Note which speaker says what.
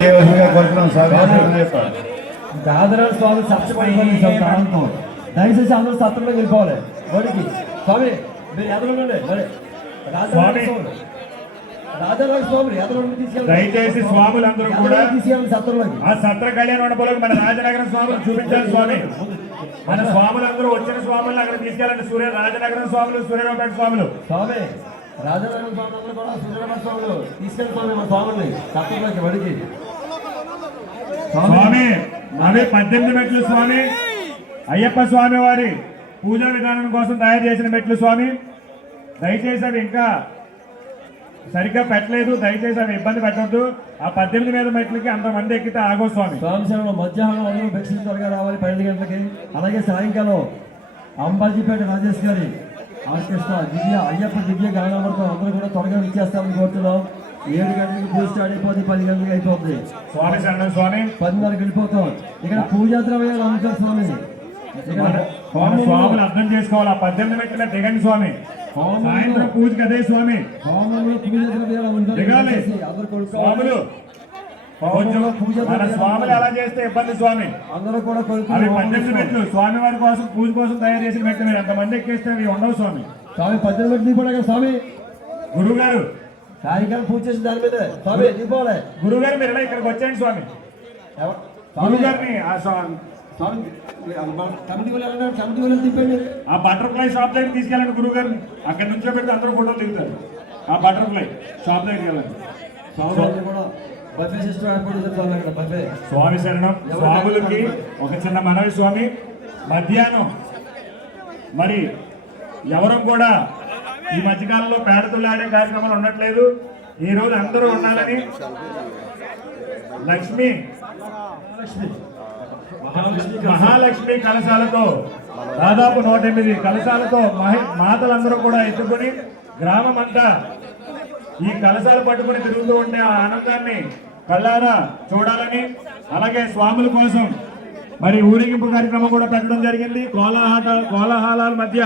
Speaker 1: కోరుతున్నాం స్వామి
Speaker 2: ప్రాంతం దయచేసి అందరూ సత్రంలోకి వెళ్ళిపోవాలి. వాడికి. స్వామి మీరు ఎదరండి స్వామి.
Speaker 3: దయచేసి స్వాములందరూ కూడా
Speaker 2: సత్రంలోకి.
Speaker 3: ఆ సత్ర కళ్యాణ మన రాజనగరం స్వాములు చూపించాలి స్వామి. మన స్వాములందరూ వచ్చిన స్వాములను అక్కడ తీసుకెళ్ళండి. సూర్య రాజనగరం స్వాములు సూర్యరావుపేట స్వాములు.
Speaker 2: స్వామి రాజరాజ స్వామి అందరూ కూడా సూర్యరమణ స్వాములు తీసుకెళ్ళి స్వామి మా స్వాముల్ని సత్రంలోకి వడికి.
Speaker 3: స్వామి అవి పద్దెనిమిది మెట్లు స్వామి. అయ్యప్ప స్వామి వారి పూజా విధానం కోసం తయారు చేసిన మెట్లు స్వామి. దయచేసి అవి ఇంకా సరిగ్గా పెట్టలేదు. దయచేసి అవి ఇబ్బంది పెట్టద్దు. ఆ పద్దెనిమిది మీద మెట్లకి అంతమంది ఎక్కితే ఆగో స్వామి.
Speaker 2: స్వామి సేవలో మధ్యాహ్నం అందరూ భిక్షలు త్వరగా రావాలి పన్నెండు గంటలకి. అలాగే సాయంకాలం అంబాజీపేట రాజేష్ గారి ఆర్కెస్ట్రా దివ్య అయ్యప్ప దివ్య గానామృతం అందరూ కూడా త్వరగా విచ్చేస్తామని కోరుతున్నాం. ఏడు గంటలకు పూజ స్టార్ట్ అయిపోతుంది పది గంటలకు అయిపోతుంది
Speaker 3: స్వామి శరణం స్వామి.
Speaker 2: పదిన్నరకు వెళ్ళిపోతాం. ఇక్కడ పూజా ద్రవ్యాలు అమ్ముతారు స్వామి. ఇక్కడ
Speaker 3: మన
Speaker 2: హోమంలో-
Speaker 3: స్వాములు అర్థం చేసుకోవాలి? పద్దెనిమిది మెట్ల దిగండి స్వామి. సాయంత్రం స్వామి.
Speaker 2: పూజా
Speaker 3: దిగాలి.
Speaker 2: అందరూ కొనుక్కోవాలి
Speaker 3: స్వాములు. మన స్వాములు ఎలా చేస్తే ఇబ్బంది స్వామి.
Speaker 2: అందరూ కూడా
Speaker 3: అవి పద్దెనిమిది మెట్లు. స్వామి వారి కోసం పూజ కోసం తయారు చేసిన మెట్లు. మీరు ఎంతమంది ఎక్కేస్తే అవి ఉండవు స్వామి.
Speaker 2: స్వామి పద్దెనిమిది దిగిపోలే స్వామి.
Speaker 3: గురువు గారు
Speaker 2: సాయంకాలం పూజ చేసిన దాని మీద. స్వామి దిగిపోలే
Speaker 3: గురువు గారు మీరు ఇక్కడికి వచ్చేయండి స్వామి? గురువు గారిని ఆ స్వామి
Speaker 2: స్వామి
Speaker 3: ఆ బటర్ఫ్లై షాప్ దగ్గర తీసుకెళ్ళండి గురువు గారిని అక్కడ నుంచో పెడితే అందరూ ఫోటోలు దిగుతారు. ఆ బటర్ఫ్లై షాప్ దగ్గరికి వెళ్ళండి.
Speaker 2: స్వామి స్వామి
Speaker 3: స్వామి శరణం. స్వాములకి ఒక చిన్న మనవి స్వామి. మధ్యాహ్నం. మరి ఎవరు కూడా ఈ మధ్యకాలంలో పేడతులు ఆడే కార్యక్రమాలు ఉండట్లేదు. ఈ రోజు అందరూ ఉండాలని లక్ష్మి మహాలక్ష్మి కలశాలతో దాదాపు నూట ఎనిమిది కలశాలతో మహి- మాతలందరూ కూడా ఎత్తుకొని గ్రామం అంతా ఈ కలశాలు పట్టుకుని తిరుగుతూ ఉండే ఆ ఆనందాన్ని కళ్ళారా చూడాలని అలాగే స్వాముల కోసం మరి ఊరేగింపు కార్యక్రమం కూడా పెట్టడం జరిగింది. కోలాహట కోలాహలాల మధ్య